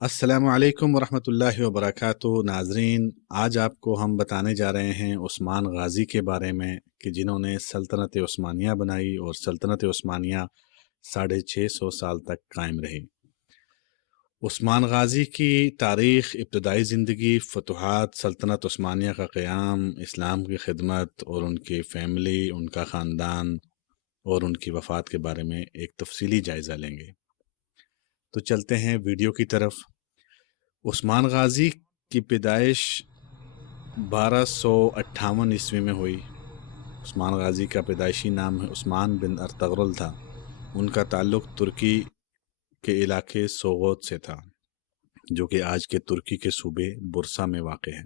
अस्सलामु अलैकुम वरहमतुल्लाहि वबरकातुहू। नाजरीन, आज आपको हम बताने जा रहे हैं उस्मान गाज़ी के बारे में कि जिन्होंने सल्तनत उस्मानिया बनाई और सल्तनत उस्मानिया 650 साल तक कायम रही। उस्मान गाज़ी की तारीख़, इब्तदाई ज़िंदगी, फतूहात, सल्तनत उस्मानिया का क़याम, इस्लाम की खिदमत और उनकी फ़ैमिली, उनका ख़ानदान और उनकी वफ़ात के बारे में एक तफसीली जायज़ा लेंगे। तो चलते हैं वीडियो की तरफ। उस्मान गाज़ी की पैदाइश 1258 ईस्वी में हुई। उस्मान गाज़ी का पैदाइशी नाम उस्मान बिन अर्तगरुल था। उनका ताल्लुक़ तुर्की के इलाके सोगोत से था, जो कि आज के तुर्की के सूबे बुरसा में वाक़ है।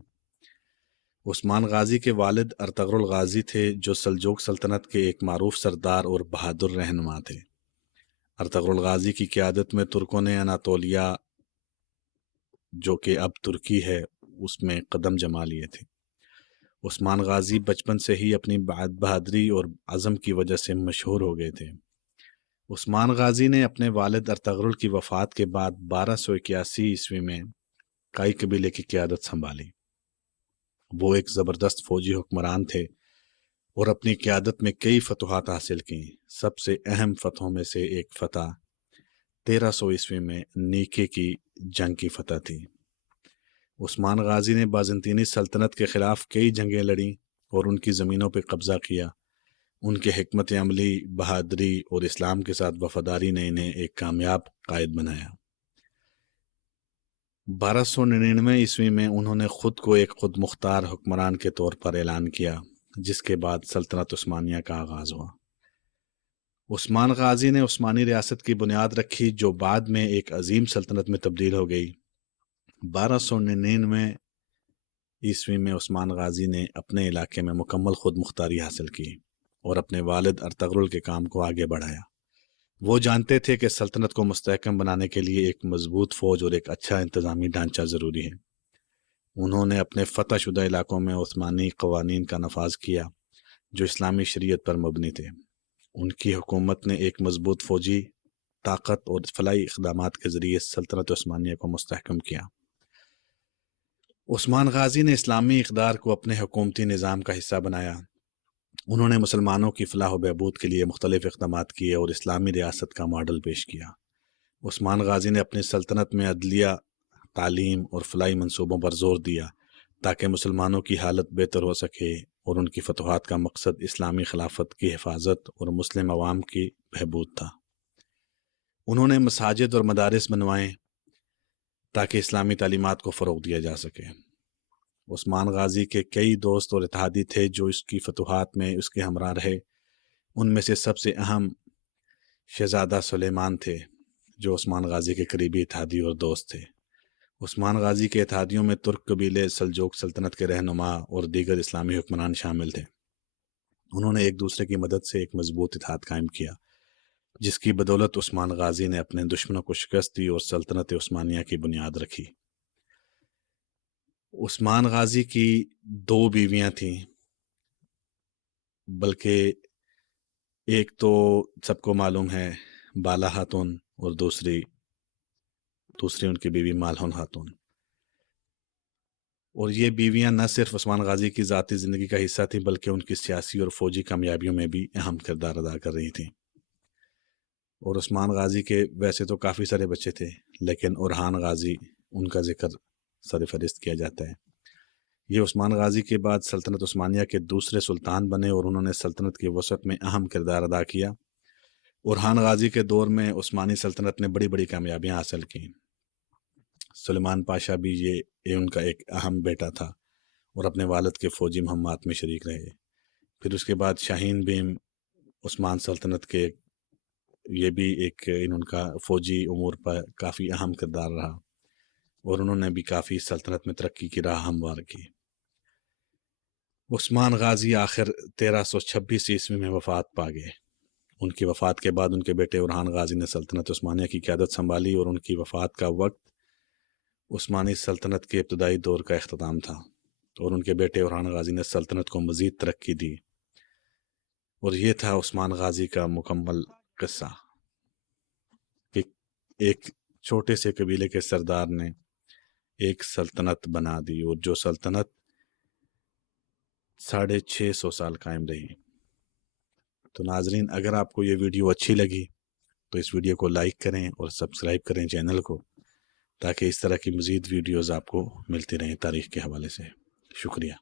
उस्मान गाज़ी के वालिद अर्तगरुल गाज़ी थे, जो सल्जूक़ सल्तनत के एक मारूफ सरदार और बहादुर रहनुमा थे। अर्तगरुल गाज़ी की क़यादत में तुर्कों ने अनातोलिया, जो कि अब तुर्की है, उसमें कदम जमा लिए थे। उस्मान गाज़ी बचपन से ही अपनी बहादुरी और अज़म की वजह से मशहूर हो गए थे। उस्मान गाज़ी ने अपने वालिद अर्तगरुल की वफ़ात के बाद 1281 ईस्वी में काई कबीले की क़यादत संभाली। वो एक ज़बरदस्त फ़ौजी हुक्मरान थे और अपनी क़यादत में कई फतूहात हासिल की। सबसे अहम फ़तहों में से एक फ़तह 1300 ईस्वी में नीके की जंग की फ़तह थी। उस्मान गाज़ी ने बाज़ंतीनी सल्तनत के ख़िलाफ़ कई जंगें लड़ी और उनकी ज़मीनों पर कब्ज़ा किया। उनके हिकमत अमली, बहादुरी और इस्लाम के साथ वफ़ादारी ने इन्हें एक कामयाब कायद बनाया। 1299 ईस्वी में उन्होंने ख़ुद को एक ख़ुद मुख्तार हुक्मरान के तौर पर ऐलान किया, जिसके बाद सल्तनत उस्मानिया का आगाज़ हुआ। उस्मान गाज़ी ने उस्मानी रियासत की बुनियाद रखी, जो बाद में एक अजीम सल्तनत में तब्दील हो गई। 1299 ईस्वी में उस्मान गाज़ी ने अपने इलाके में मुकम्मल खुद मुख्तारी हासिल की और अपने वालिद अर्तगरुल के काम को आगे बढ़ाया। वो जानते थे कि सल्तनत को मुस्तहकम बनाने के लिए एक मजबूत फ़ौज और एक अच्छा इंतज़ामी ढांचा ज़रूरी है। उन्होंने अपने फ़तह शुदा इलाकों में उस्मानी क़वानीन का नफाज किया, जो इस्लामी शरीयत पर मबनी थे। उनकी हुकूमत ने एक मजबूत फ़ौजी ताकत और फलाई इक़दामात के ज़रिए सल्तनत उस्मानिया को मुस्तहकम किया। उस्मान गाज़ी ने इस्लामी इक़दार को अपने हुकूमती निज़ाम का हिस्सा बनाया। उन्होंने मुसलमानों की फ़लाह व बहबूद के लिए मुख्तलिफ़ इक़दामात किए और इस्लामी रियासत का मॉडल पेश किया। उस्मान गाज़ी ने अपनी सल्तनत में अदलिया, तालीम और फलाई मंसूबों पर जोर दिया, ताकि मुसलमानों की हालत बेहतर हो सके, और उनकी फतूहात का मकसद इस्लामी खिलाफत की हिफाजत और मुस्लिम अवाम की बहबूद था। उन्होंने मसाजिद और मदारिस बनवाए ताकि इस्लामी तालीमात को फ़रोग़ दिया जा सके। उस्मान गाज़ी के कई दोस्त और इत्तेहादी थे जो इसकी फतूहात में उसके हमरा रहे। उनमें से सबसे अहम शहज़ादा सुलेमान थे, जो उस्मान गाज़ी के करीबी इत्तेहादी और दोस्त थे। उस्मान गाज़ी के इत्तेहादियों में तुर्क कबीले, सल्जूक़ सल्तनत के रहनुमा और दीगर इस्लामी हुक्मरान शामिल थे। उन्होंने एक दूसरे की मदद से एक मजबूत इत्तेहाद कायम किया, जिसकी बदौलत उस्मान गाज़ी ने अपने दुश्मनों को शिकस्त दी और सल्तनत उस्मानिया की बुनियाद रखी। उस्मान गाज़ी की 2 बीवियां थीं, बल्कि एक तो सबको मालूम है, बाला खातून, और दूसरी उनकी बीवी मालहोन खातून। और ये बीवियां न सिर्फ उस्मान गाज़ी की ज़ाती ज़िंदगी का हिस्सा थीं, बल्कि उनकी सियासी और फ़ौजी कामयाबियों में भी अहम किरदार अदा कर रही थीं। और उस्मान गाज़ी के वैसे तो काफ़ी सारे बच्चे थे, लेकिन उरहान गाज़ी, उनका जिक्र सरफ़हरिस्त किया जाता है। ये उस्मान गाज़ी के बाद सल्तनत उस्मानिया के दूसरे सुल्तान बने और उन्होंने सल्तनत की वसअत में अहम किरदार अदा किया। उरहान गाज़ी के दौर में उस्मानी सल्तनत ने बड़ी बड़ी कामयाबियाँ हासिल की। सुलेमान पाशा भी ये उनका एक अहम बेटा था और अपने वालिद के फ़ौजी मुहिम्मात में शरीक रहे। फिर उसके बाद शाहीन बीम उस्मान सल्तनत के, ये भी एक इनका फ़ौजी उमूर पर काफ़ी अहम किरदार रहा और उन्होंने भी काफ़ी सल्तनत में तरक्की की राह हमवार की। उस्मान गाज़ी आखिर 1326 ईस्वी में वफ़ात पा गए। उनकी वफ़ात के बाद उनके बेटे उरहान गाज़ी ने सल्तनत उस्मानिया की क़यादत संभाली और उनकी वफ़ात का वक्त उस्मानी सल्तनत के इब्तदाई दौर का अख्ताम था और उनके बेटे उरहान गाज़ी ने सल्तनत को मज़ीद तरक्की दी। और ये था उस्मान गाज़ी का मुकम्मल किस्सा। एक छोटे से कबीले के सरदार ने एक सल्तनत बना दी, और जो सल्तनत 650 साल कायम रही। तो नाजरीन, अगर आपको ये वीडियो अच्छी लगी तो इस वीडियो को लाइक करें और सब्सक्राइब करें चैनल को, ताकि इस तरह की मज़ीद वीडियोज़ आपको मिलती रहें तारीख़ के हवाले से। शुक्रिया।